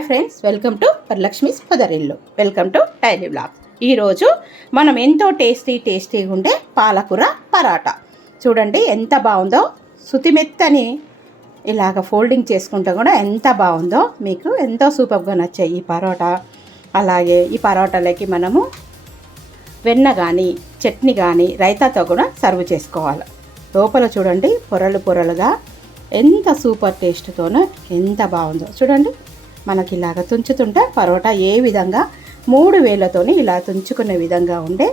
Hi friends, welcome to Varalakshmi's పొదరిల్లు. Welcome to daily vlogs. ఈరోజు మనం ఎంతో టేస్టీగా ఉండే పాలకూర పరాటా చూడండి ఎంత బాగుందో. సుతిమెత్తని ఇలాగ ఫోల్డింగ్ చేసుకుంటే కూడా ఎంత బాగుందో. మీకు ఎంతో సూపర్గా నచ్చాయి ఈ పరోటా. అలాగే ఈ పరోటాలకి మనము వెన్న కానీ చట్నీ కానీ రైతాతో కూడా సర్వ్ చేసుకోవాలి. లోపల చూడండి పొరలుగా ఎంత సూపర్ టేస్ట్తోనో ఎంత బాగుందో చూడండి. మనకి ఇలాగ తుంచుతుంటే పరోటా ఏ విధంగా 3 వేళ్ళతోని ఇలా తుంచుకునే విధంగా ఉండే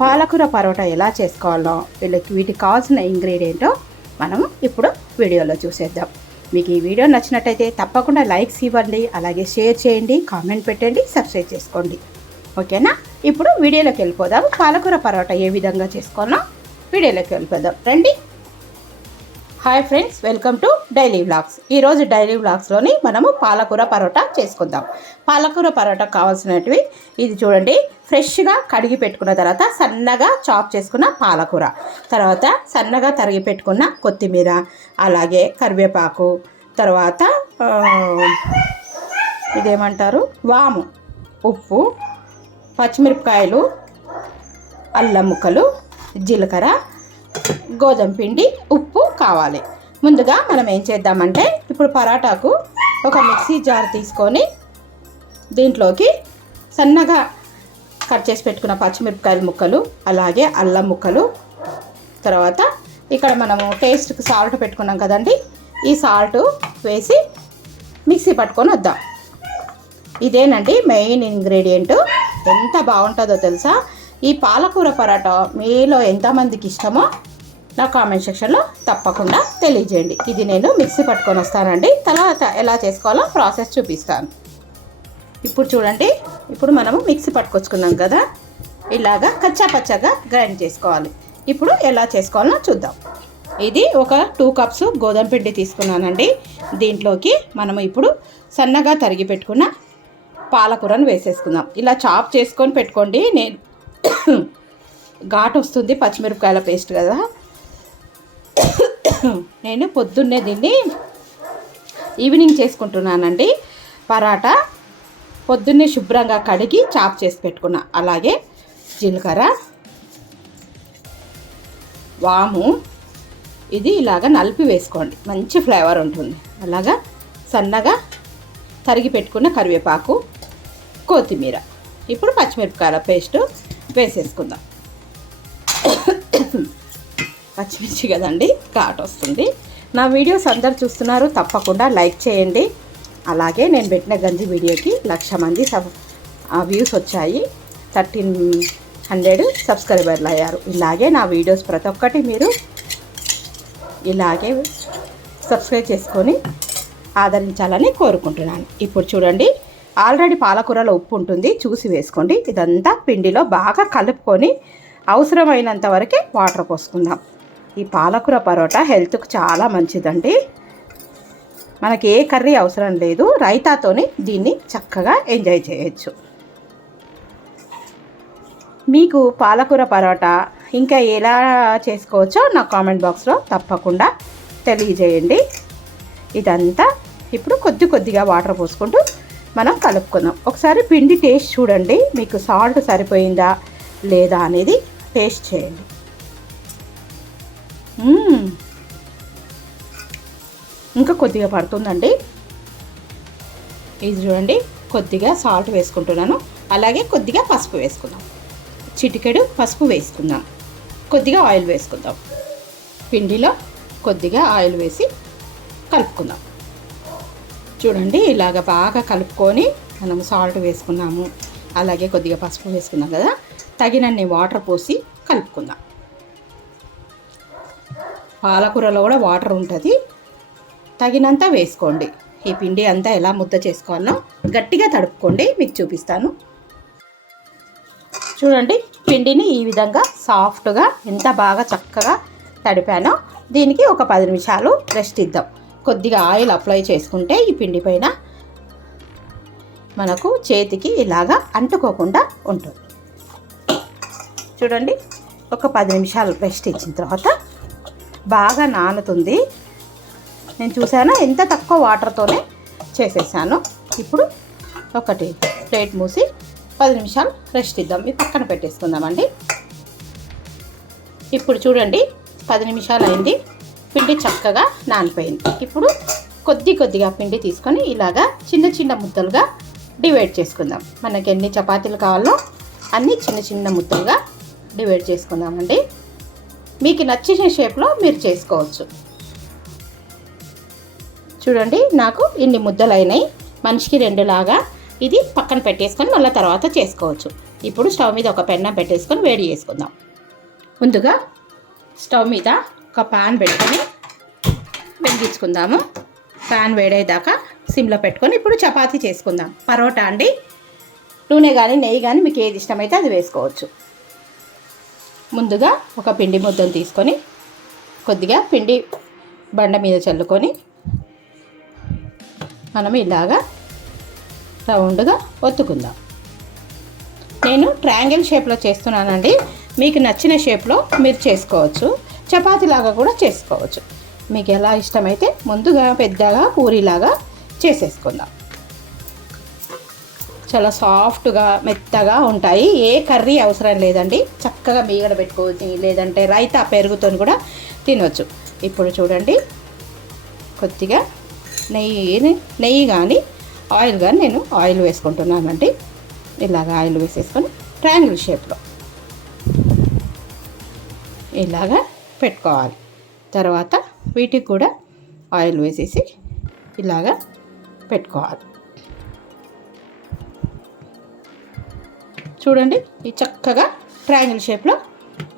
పాలకూర పరోటా ఎలా చేసుకోవాలో వీటికి కావాల్సిన ఇంగ్రీడియంటో మనం ఇప్పుడు వీడియోలో చూసేద్దాం. మీకు ఈ వీడియో నచ్చినట్టయితే తప్పకుండా లైక్స్ ఇవ్వండి, అలాగే షేర్ చేయండి, కామెంట్ పెట్టండి, సబ్స్క్రైబ్ చేసుకోండి. ఓకేనా? ఇప్పుడు వీడియోలోకి వెళ్ళిపోదాం. పాలకూర పరోటా ఏ విధంగా చేసుకోవాలో వీడియోలోకి వెళ్ళిపోదాం రండి. Hi friends, welcome to daily vlogs. ఈరోజు డైలీ వ్లాగ్స్లోని మనము పాలకూర పరోటా చేసుకుందాం. పాలకూర పరోటా కావాల్సినవి ఇది చూడండి. ఫ్రెష్గా కడిగి పెట్టుకున్న తర్వాత సన్నగా చాప్ చేసుకున్న పాలకూర, తర్వాత సన్నగా తరిగి పెట్టుకున్న కొత్తిమీర, అలాగే కరివేపాకు, తర్వాత ఇదేమంటారు వాము, ఉప్పు, పచ్చిమిరపకాయలు, అల్లం ముక్కలు, జీలకర్ర, గోధుమ పిండి, ఉప్పు కావాలి. ముందుగా మనం ఏం చేద్దామంటే ఇప్పుడు పరాటాకు ఒక మిక్సీ జార్ తీసుకొని దీంట్లోకి సన్నగా కట్ చేసి పెట్టుకున్న పచ్చిమిరపకాయల ముక్కలు, అలాగే అల్లం ముక్కలు, తర్వాత ఇక్కడ మనము టేస్ట్కి సాల్ట్ పెట్టుకున్నాం కదండి, ఈ సాల్ట్ వేసి మిక్సీ పట్టుకొని వద్దాం. ఇదేనండి మెయిన్ ఇంగ్రీడియంట్. ఎంత బాగుంటుందో తెలుసా ఈ పాలకూర పరాటా. మీలో ఎంతమందికి ఇష్టమో నా కామెంట్ సెక్షన్లో తప్పకుండా తెలియజేయండి. ఇది నేను మిక్సీ పట్టుకొని వస్తానండి. తర్వాత ఎలా చేసుకోవాలో ప్రాసెస్ చూపిస్తాను. ఇప్పుడు చూడండి, ఇప్పుడు మనము మిక్సీ పట్టుకొచ్చుకున్నాం కదా, ఇలాగా కచ్చాపచ్చాగా గ్రైండ్ చేసుకోవాలి. ఇప్పుడు ఎలా చేసుకోవాలో చూద్దాం. ఇది ఒక 2 కప్స్ గోధుమ పిండి తీసుకున్నానండి. దీంట్లోకి మనము ఇప్పుడు సన్నగా తరిగి పెట్టుకున్న పాలకూరను వేసేసుకుందాం. ఇలా చాప్ చేసుకొని పెట్టుకోండి. నేను ఘాటు వస్తుంది, పచ్చిమిరపకాయల పేస్ట్ కదా. నేను పొద్దున్నే దీన్ని ఈవినింగ్ చేసుకుంటున్నానండి. పరాటా పొద్దున్నే శుభ్రంగా కడిగి చాప్ చేసి పెట్టుకున్నా. అలాగే జీలకర్ర, వాము, ఇది ఇలాగ నలిపి వేసుకోండి, మంచి ఫ్లేవర్ ఉంటుంది. అలాగా సన్నగా తరిగి పెట్టుకున్న కరివేపాకు, కొత్తిమీర, ఇప్పుడు పచ్చిమిరపకాయల పేస్ట్ వేసేసుకుందాం. పచ్చిమిర్చి కదండి, ఘాటు వస్తుంది. నా వీడియోస్ అందరు చూస్తున్నారు, తప్పకుండా లైక్ చేయండి. అలాగే నేను పెట్టిన గంజి వీడియోకి 1,00,000 మంది వ్యూస్ వచ్చాయి, 1,300 సబ్స్క్రైబర్లు అయ్యారు. ఇలాగే నా వీడియోస్ ప్రతి ఒక్కటి మీరు ఇలాగే సబ్స్క్రైబ్ చేసుకొని ఆదరించాలని కోరుకుంటున్నాను. ఇప్పుడు చూడండి, ఆల్రెడీ పాలకూరలో ఉప్పు ఉంటుంది, చూసి వేసుకోండి. ఇదంతా పిండిలో బాగా కలుపుకొని అవసరమైనంత వరకే వాటర్ పోసుకుందాం. ఈ పాలకూర పరోటా హెల్త్కి చాలా మంచిదండి. మనకి ఏ కర్రీ అవసరం లేదు, రైతాతోని దీన్ని చక్కగా ఎంజాయ్ చేయొచ్చు. మీకు పాలకూర పరోటా ఇంకా ఎలా చేసుకోవచ్చో నా కామెంట్ బాక్స్లో తప్పకుండా తెలియజేయండి. ఇదంతా ఇప్పుడు కొద్దిగా వాటర్ పోసుకుంటూ మనం కలుపుకుందాం. ఒకసారి పిండి టేస్ట్ చూడండి, మీకు సాల్ట్ సరిపోయిందా లేదా అనేది టేస్ట్ చేయండి. ఇంకా కొద్దిగా పడుతుందండి. ఇది చూడండి, కొద్దిగా సాల్ట్ వేసుకుంటున్నాను, అలాగే కొద్దిగా పసుపు వేసుకుందాం. చిటికెడు పసుపు వేసుకుందాం, కొద్దిగా ఆయిల్ వేసుకుందాం. పిండిలో కొద్దిగా ఆయిల్ వేసి కలుపుకుందాం. చూడండి, ఇలాగ బాగా కలుపుకొని మనము సాల్ట్ వేసుకున్నాము, అలాగే కొద్దిగా పసుపు వేసుకున్నాం కదా, తగినన్ని వాటర్ పోసి కలుపుకుందాం. పాలకూరలో కూడా వాటర్ ఉంటుంది, తగినంత వేసుకోండి. ఈ పిండి అంతా ఎలా ముద్ద చేసుకోవాలో గట్టిగా తడుపుకోండి, మీకు చూపిస్తాను. చూడండి, పిండిని ఈ విధంగా సాఫ్ట్గా ఎంత బాగా చక్కగా తడిపానో దీనికి ఒక 10 నిమిషాలు రెస్ట్ ఇద్దాం. కొద్దిగా ఆయిల్ అప్లై చేసుకుంటే ఈ పిండి పైన మనకు చేతికి ఇలాగా అంటుకోకుండా ఉంటుంది. చూడండి, ఒక 10 నిమిషాలు రెస్ట్ ఇచ్చిన తర్వాత బాగా నానుతుంది. నేను చూసాను ఎంత తక్కువ వాటర్తోనే చేసేసాను. ఇప్పుడు ఒకటి ప్లేట్ మూసి 10 నిమిషాలు రెస్ట్ ఇద్దాం. ఇవి పక్కన పెట్టేసుకుందామండి. ఇప్పుడు చూడండి 10 నిమిషాలు అయింది. పిండి చక్కగా నానిపోయింది. ఇప్పుడు కొద్దిగా పిండి తీసుకొని ఇలాగా చిన్న ముద్దలుగా డివైడ్ చేసుకుందాం. మనకి ఎన్ని చపాతీలు కావాలో అన్ని చిన్న ముద్దలుగా డివైడ్ చేసుకుందామండి. మీకు నచ్చిన షేప్లో మీరు చేసుకోవచ్చు. చూడండి నాకు ఇన్ని ముద్దలు అయినాయి. మనిషికి 2 లాగా ఇది పక్కన పెట్టేసుకొని మళ్ళీ తర్వాత చేసుకోవచ్చు. ఇప్పుడు స్టవ్ మీద ఒక పెన్నం పెట్టేసుకొని వేడి చేసుకుందాం. ముందుగా స్టవ్ మీద ఒక పాన్ పెట్టుకొని వెలిగించుకుందాము. పాన్ వేడేదాకా సిమ్లో పెట్టుకొని ఇప్పుడు చపాతీ చేసుకుందాం. పరోటా అండి. నూనె కానీ నెయ్యి కానీ మీకు ఏది ఇష్టమైతే అది వేసుకోవచ్చు. ముందుగా ఒక పిండి ముద్దను తీసుకొని కొద్దిగా పిండి బండ మీద చల్లుకొని మనం ఇలాగా రౌండ్గా ఒత్తుకుందాం. నేను ట్రయాంగిల్ షేప్లో చేస్తున్నానండి. మీకు నచ్చిన షేప్లో మీరు చేసుకోవచ్చు. చపాతీలాగా కూడా చేసుకోవచ్చు. మీకు ఎలా ఇష్టమైతే ముందుగా పెద్దగా పూరీలాగా చేసేసుకుందాం. చాలా సాఫ్ట్గా మెత్తగా ఉంటాయి. ఏ కర్రీ అవసరం లేదండి. చక్కగా మీగడ పెట్టుకోవచ్చు, లేదంటే రైతా పెరుగుతో కూడా తినవచ్చు. ఇప్పుడు చూడండి కొద్దిగా నెయ్యి కానీ ఆయిల్ కానీ నేను ఆయిల్ వేసుకుంటున్నానండి. ఇలాగ ఆయిల్ వేసేసుకొని ట్రయాంగిల్ షేప్లో ఇలాగా పెట్టుకోవాలి. తర్వాత వీటికి కూడా ఆయిల్ వేసేసి ఇలాగా పెట్టుకోవాలి. చూడండి ఈ చక్కగా ట్రయాంగిల్ షేప్లో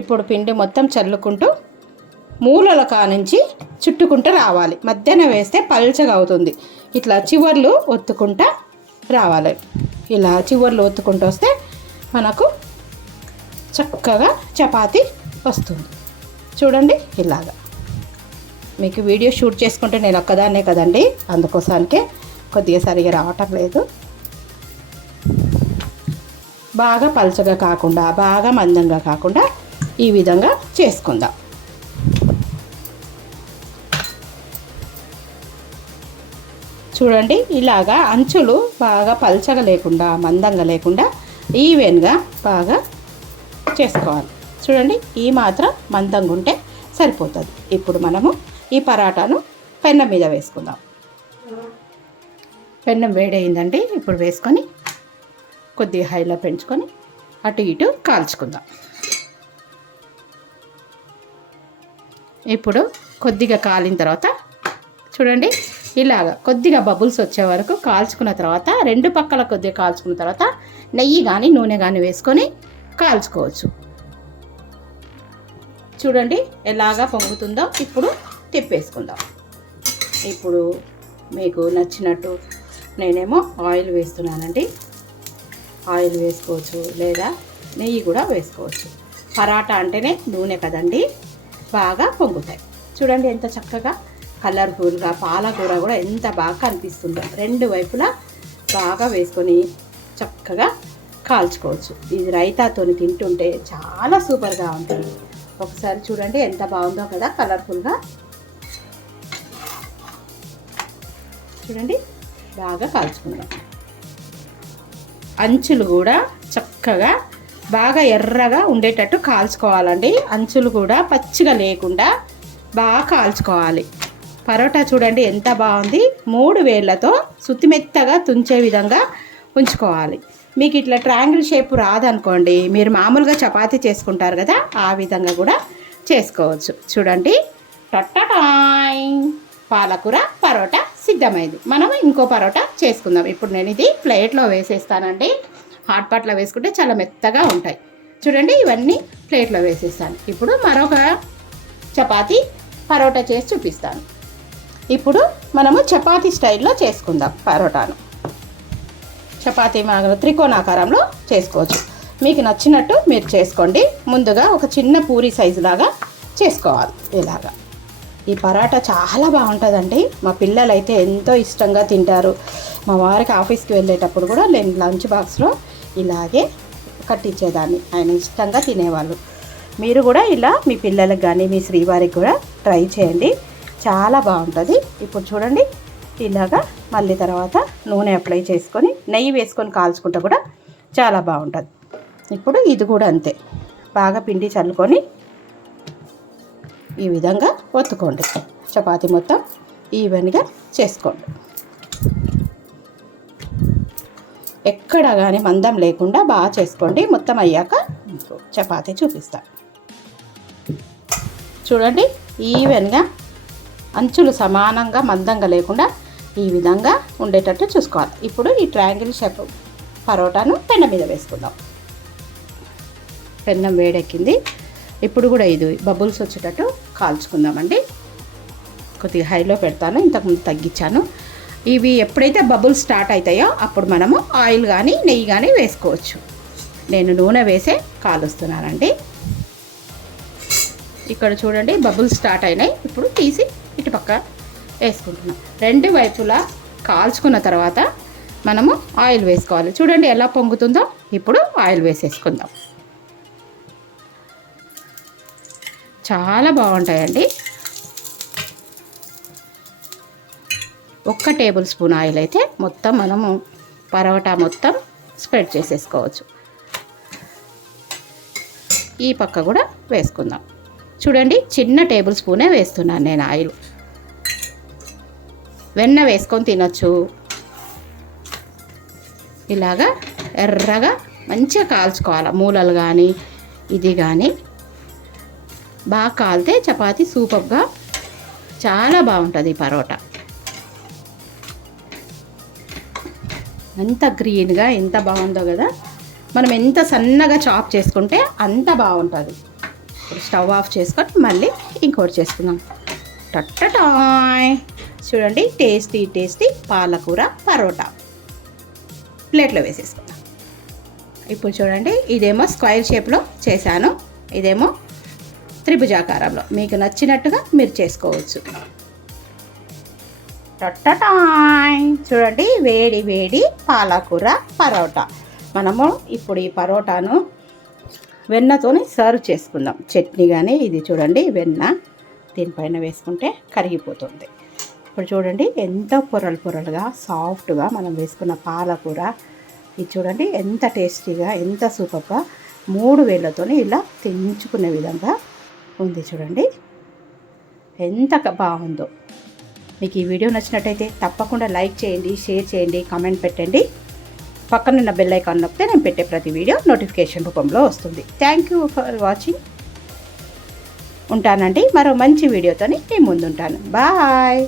ఇప్పుడు పిండి మొత్తం చల్లుకుంటూ మూలల కానుంచి చుట్టుకుంటూ రావాలి. మధ్యాహ్న వేస్తే పల్చగా అవుతుంది. ఇట్లా చివర్లు ఒత్తుకుంటా రావాలి. ఇలా చివర్లు ఒత్తుకుంటూ వస్తే మనకు చక్కగా చపాతీ వస్తుంది. చూడండి ఇలాగా. మీకు వీడియో షూట్ చేసుకుంటే నేను ఒక్కదాన్నే కదండి, అందుకోసానికే కొద్దిగా సరిగా రావటం లేదు. బాగా పల్చగా కాకుండా బాగా మందంగా కాకుండా ఈ విధంగా చేసుకుందాం. చూడండి ఇలాగా అంచులు బాగా పల్చగా లేకుండా మందంగా లేకుండా ఈవెన్గా బాగా చేసుకోవాలి. చూడండి ఈ మాత్రం మందంగా ఉంటే సరిపోతుంది. ఇప్పుడు మనము ఈ పరాటాను పెన్నం మీద వేసుకుందాం. పెన్నం వేడైందండి. ఇప్పుడు వేసుకొని కొద్దిగా హైలో పెంచుకొని అటు ఇటు కాల్చుకుందాం. ఇప్పుడు కొద్దిగా కాలిన తర్వాత చూడండి ఇలాగ కొద్దిగా బబుల్స్ వచ్చే వరకు కాల్చుకున్న తర్వాత 2 పక్కల కొద్దిగా కాల్చుకున్న తర్వాత నెయ్యి కానీ నూనె కానీ వేసుకొని కాల్చుకోవచ్చు. చూడండి ఎలాగా పొంగుతుందో. ఇప్పుడు తిప్పేసుకుందాం. ఇప్పుడు మీకు నచ్చినట్టు నేనేమో ఆయిల్ వేస్తున్నానండి. ఆయిల్ వేసుకోవచ్చు లేదా నెయ్యి కూడా వేసుకోవచ్చు. పరాటా అంటేనే నూనె కదండి, బాగా పొంగుతాయి. చూడండి ఎంత చక్కగా కలర్ఫుల్గా పాలకూర కూడా ఎంత బాగా కనిపిస్తుందో. 2 వైపులా బాగా వేసుకొని చక్కగా కాల్చుకోవచ్చు. ఇది రైతాతో తింటుంటే చాలా సూపర్గా ఉంటుంది. ఒకసారి చూడండి ఎంత బాగుందో కదా కలర్ఫుల్గా. చూడండి బాగా కాల్చుకుందాం. అంచులు కూడా చక్కగా బాగా ఎర్రగా ఉండేటట్టు కాల్చుకోవాలండి. అంచులు కూడా పచ్చిగా లేకుండా బాగా కాల్చుకోవాలి. పరోటా చూడండి ఎంత బాగుంది. 3 వేళ్ళతో సుతిమెత్తగా తుంచే విధంగా ఉంచుకోవాలి. మీకు ఇట్లా ట్రయాంగిల్ షేప్ రాదనుకోండి, మీరు మామూలుగా చపాతీ చేసుకుంటారు కదా, ఆ విధంగా కూడా చేసుకోవచ్చు. చూడండి టట్టటాయ్ పాలకూర పరోటా సిద్ధమైంది. మనం ఇంకో పరోటా చేసుకుందాం. ఇప్పుడు నేను ఇది ప్లేట్లో వేసేస్తానండి. హాట్ పాట్లో వేసుకుంటే చాలా మెత్తగా ఉంటాయి. చూడండి ఇవన్నీ ప్లేట్లో వేసేస్తాను. ఇప్పుడు మరొక చపాతీ పరోటా చేసి చూపిస్తాను. ఇప్పుడు మనము చపాతీ స్టైల్లో చేసుకుందాం పరోటాను. చపాతీ త్రికోణాకారంలో చేసుకోవచ్చు. మీకు నచ్చినట్టు మీరు చేసుకోండి. ముందుగా ఒక చిన్న పూరి సైజు లాగా చేసుకోవాలి. ఇలాగా ఈ పరాటా చాలా బాగుంటుందండి. మా పిల్లలు అయితే ఎంతో ఇష్టంగా తింటారు. మా వారికి ఆఫీస్కి వెళ్ళేటప్పుడు కూడా నేను లంచ్ బాక్స్లో ఇలాగే కట్టించేదాన్ని. ఆయన ఇష్టంగా తినేవాళ్ళు. మీరు కూడా ఇలా మీ పిల్లలకు కానీ మీ శ్రీవారికి కూడా ట్రై చేయండి, చాలా బాగుంటుంది. ఇప్పుడు చూడండి ఇలాగా మళ్ళీ తర్వాత నూనె అప్లై చేసుకొని నెయ్యి వేసుకొని కాల్చుకుంటే కూడా చాలా బాగుంటుంది. ఇప్పుడు ఇది కూడా అంతే, బాగా పిండి చల్లుకొని ఈ విధంగా ఒత్తుకోండి. చపాతీ మొత్తం ఈవెన్గా చేసుకోండి. ఎక్కడ కానీ మందం లేకుండా బాగా చేసుకోండి. మొత్తం అయ్యాక చపాతీ చూపిస్తా. చూడండి, ఈవెన్గా అంచులు సమానంగా మందంగా లేకుండా ఈ విధంగా ఉండేటట్టు చూసుకోవాలి. ఇప్పుడు ఈ ట్రయాంగిల్ షేప్ పరోటాను పెనం మీద వేసుకుందాం. పెనం వేడెక్కింది. ఇప్పుడు కూడా ఇది బబుల్స్ వచ్చేటట్టు కాల్చుకుందామండి. కొద్దిగా హైలో పెడతాను, ఇంతకుముందు తగ్గించాను. ఇవి ఎప్పుడైతే బబుల్స్ స్టార్ట్ అవుతాయో అప్పుడు మనము ఆయిల్ కానీ నెయ్యి కానీ వేసుకోవచ్చు. నేను నూనె వేసే కాలుస్తున్నానండి. ఇక్కడ చూడండి బబుల్స్ స్టార్ట్ అయినాయి. ఇప్పుడు తీసి ఇటు పక్క వేసుకుంటున్నాం. రెండు వైపులా కాల్చుకున్న తర్వాత మనము ఆయిల్ వేసుకోవాలి. చూడండి ఎలా పొంగుతుందో. ఇప్పుడు ఆయిల్ వేసేసుకుందాం. చాలా బాగుంటాయండి. 1 టేబుల్ స్పూన్ ఆయిల్ అయితే మొత్తం మనము పరోటా మొత్తం స్ప్రెడ్ చేసేసుకోవచ్చు. ఈ పక్క కూడా వేసుకుందాం. చూడండి, చిన్న టేబుల్ స్పూనే వేస్తున్నాను నేను ఆయిల్. వెన్న వేసుకొని తినొచ్చు. ఇలాగా ఎర్రగా మంచిగా కాల్చుకోవాలి. మూలలు కానీ ఇది కానీ బాగా కాలితే చపాతీ సూపర్గా చాలా బాగుంటుంది ఈ పరోటా. ఎంత గ్రీన్గా ఎంత బాగుందో కదా. మనం ఎంత సన్నగా చాప్ చేసుకుంటే అంత బాగుంటుంది. ఇప్పుడు స్టవ్ ఆఫ్ చేసుకొని మళ్ళీ ఇంకోటి చేసుకుందాం. టట్టటాయ్, చూడండి టేస్టీ టేస్టీ పాలకూర పరోటా ప్లేట్లో వేసేసుకుందాం. ఇప్పుడు చూడండి, ఇదేమో స్క్వేర్ షేప్లో చేశాను, ఇదేమో త్రిభుజాకారంలో. మీకు నచ్చినట్టుగా మీరు చేసుకోవచ్చు. టట్టటాయ్, చూడండి వేడి వేడి పాలకూర పరోటా. మనము ఇప్పుడు ఈ పరోటాను వెన్నతోని సర్వ్ చేసుకుందాం. చట్నీ కానీ ఇది చూడండి వెన్న దీనిపైన వేసుకుంటే కరిగిపోతుంది. ఇప్పుడు చూడండి ఎంత పొరలు పొరలుగా సాఫ్ట్గా మనం వేసుకున్న పాలకూర. ఇది చూడండి ఎంత టేస్టీగా ఎంత సూపర్గా 3 వేళ్ళతోని ఇలా తెంచుకునే విధంగా ఉంది. చూడండి ఎంత బాగుందో. మీకు ఈ వీడియో నచ్చినట్టయితే తప్పకుండా లైక్ చేయండి, షేర్ చేయండి, కామెంట్ పెట్టండి. పక్కనున్న బెల్ ఐకాన్ నొక్కితే నేను పెట్టే ప్రతి వీడియో నోటిఫికేషన్ రూపంలో వస్తుంది. Thank you for watching. ఉంటానండి, మరో మంచి వీడియోతోని మీ ముందుంటాను. బాయ్.